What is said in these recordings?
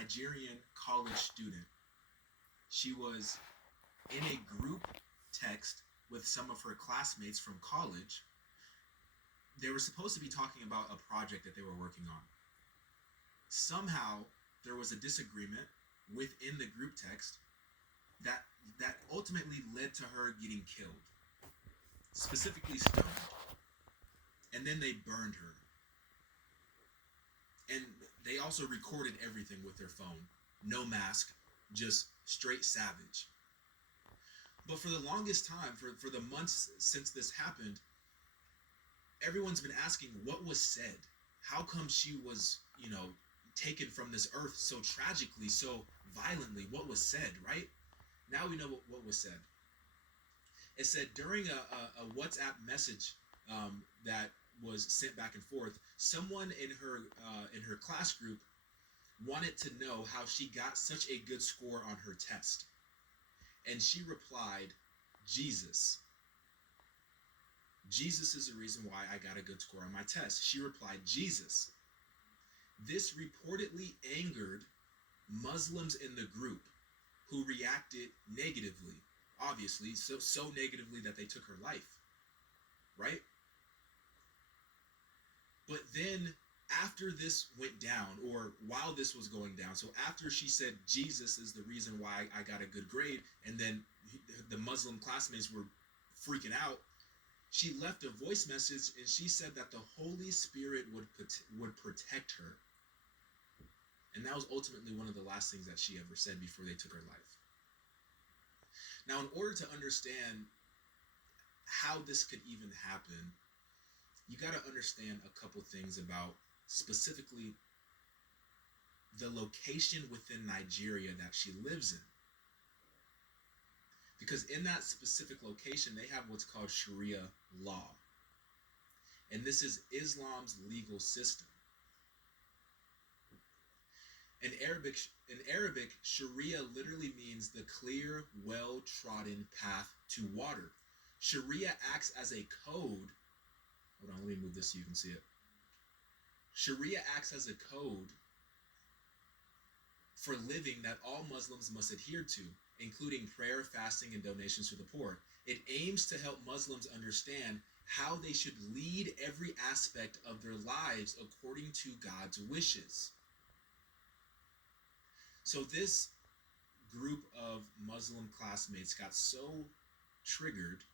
Nigerian college student. She was in a group text with some of her classmates from college. They were supposed to be talking about a project that they were working on. Somehow there was a disagreement within the group text that ultimately led to her getting killed, specifically stoned. And then they burned her. And they also recorded everything with their phone. No mask, just straight savage. But for the longest time, for the months since this happened, everyone's been asking what was said. How come she was, taken from this earth so tragically, so violently? What was said, right? Now we know what was said. It said during a WhatsApp message that was sent back and forth, someone in her class group wanted to know how she got such a good score on her test. And she replied, Jesus. Jesus is the reason why I got a good score on my test. She replied, Jesus. This reportedly angered Muslims in the group who reacted negatively, obviously, so negatively that they took her life, right? But then after this went down, or while this was going down, so after she said Jesus is the reason why I got a good grade, and then the Muslim classmates were freaking out, she left a voice message and she said that the Holy Spirit would protect her. And that was ultimately one of the last things that she ever said before they took her life. Now, in order to understand how this could even happen, you got to understand a couple things about specifically the location within Nigeria that she lives in. Because in that specific location, they have what's called Sharia law. And this is Islam's legal system. In Arabic, Sharia literally means the clear, well-trodden path to water. Sharia acts as a code. Hold on, let me move this so you can see it. Sharia acts as a code for living that all Muslims must adhere to, including prayer, fasting, and donations to the poor. It aims to help Muslims understand how they should lead every aspect of their lives according to God's wishes. So this group of Muslim classmates got so triggered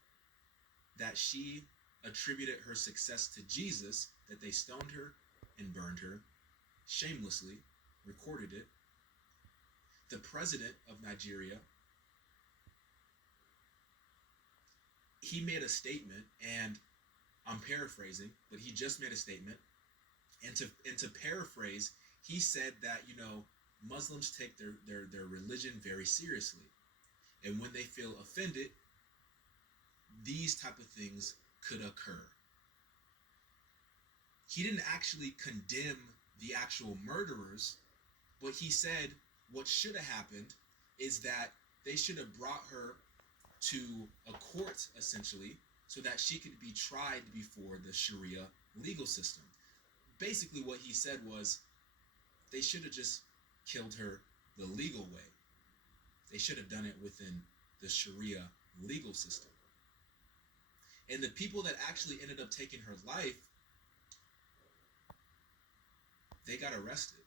that she attributed her success to Jesus, that they stoned her and burned her shamelessly, recorded it. The president of Nigeria, he made a statement, and I'm paraphrasing, but he just made a statement. And to paraphrase, he said that, Muslims take their religion very seriously. And when they feel offended, these type of things could occur. He didn't actually condemn the actual murderers, but he said what should have happened is that they should have brought her to a court, essentially, so that she could be tried before the Sharia legal system. Basically, what he said was they should have just killed her the legal way. They should have done it within the Sharia legal system. And the people that actually ended up taking her life, they got arrested.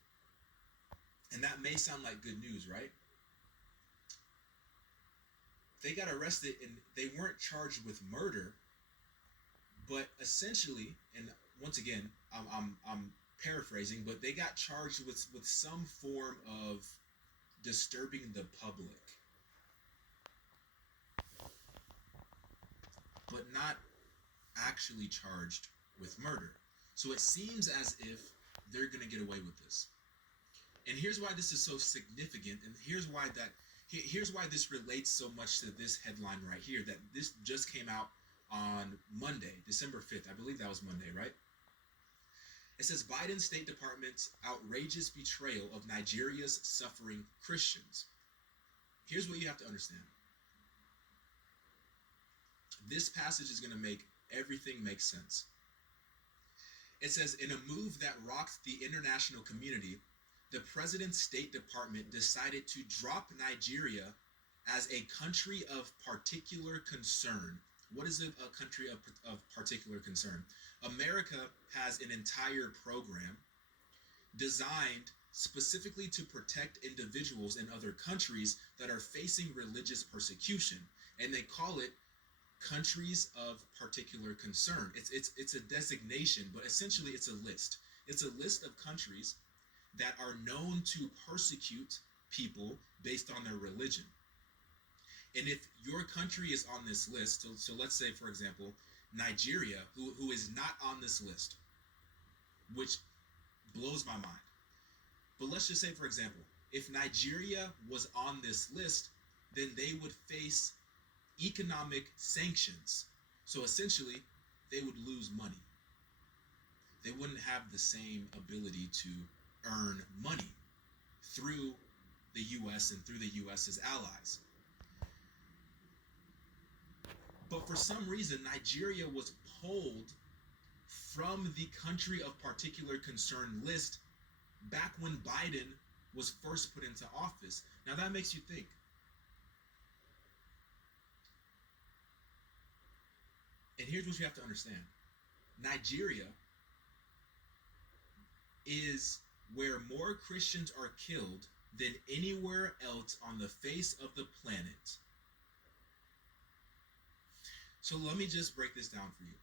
And that may sound like good news, right? They got arrested and they weren't charged with murder, but essentially, and once again, I'm paraphrasing, but they got charged with some form of disturbing the public, but not actually charged with murder. So it seems as if they're going to get away with this. And here's why this is so significant, and here's why this relates so much to this headline right here, that this just came out on Monday, December 5th. I believe that was Monday, right? It says Biden State Department's outrageous betrayal of Nigeria's suffering Christians. Here's what you have to understand. This passage is going to make everything make sense. It says, in a move that rocked the international community, the president's State Department decided to drop Nigeria as a country of particular concern. What is a country of particular concern? America has an entire program designed specifically to protect individuals in other countries that are facing religious persecution, and they call it countries of particular concern. It's a designation, but essentially it's a list. It's a list of countries that are known to persecute people based on their religion. And if your country is on this list, so let's say, for example, Nigeria, who is not on this list, which blows my mind. But let's just say, for example, if Nigeria was on this list, then they would face economic sanctions. So essentially, they would lose money. They wouldn't have the same ability to earn money through the U.S. and through the U.S.'s allies. But for some reason, Nigeria was pulled from the country of particular concern list back when Biden was first put into office. Now that makes you think. And here's what you have to understand. Nigeria is where more Christians are killed than anywhere else on the face of the planet. So let me just break this down for you.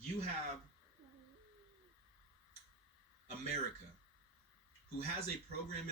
You have America, who has a program in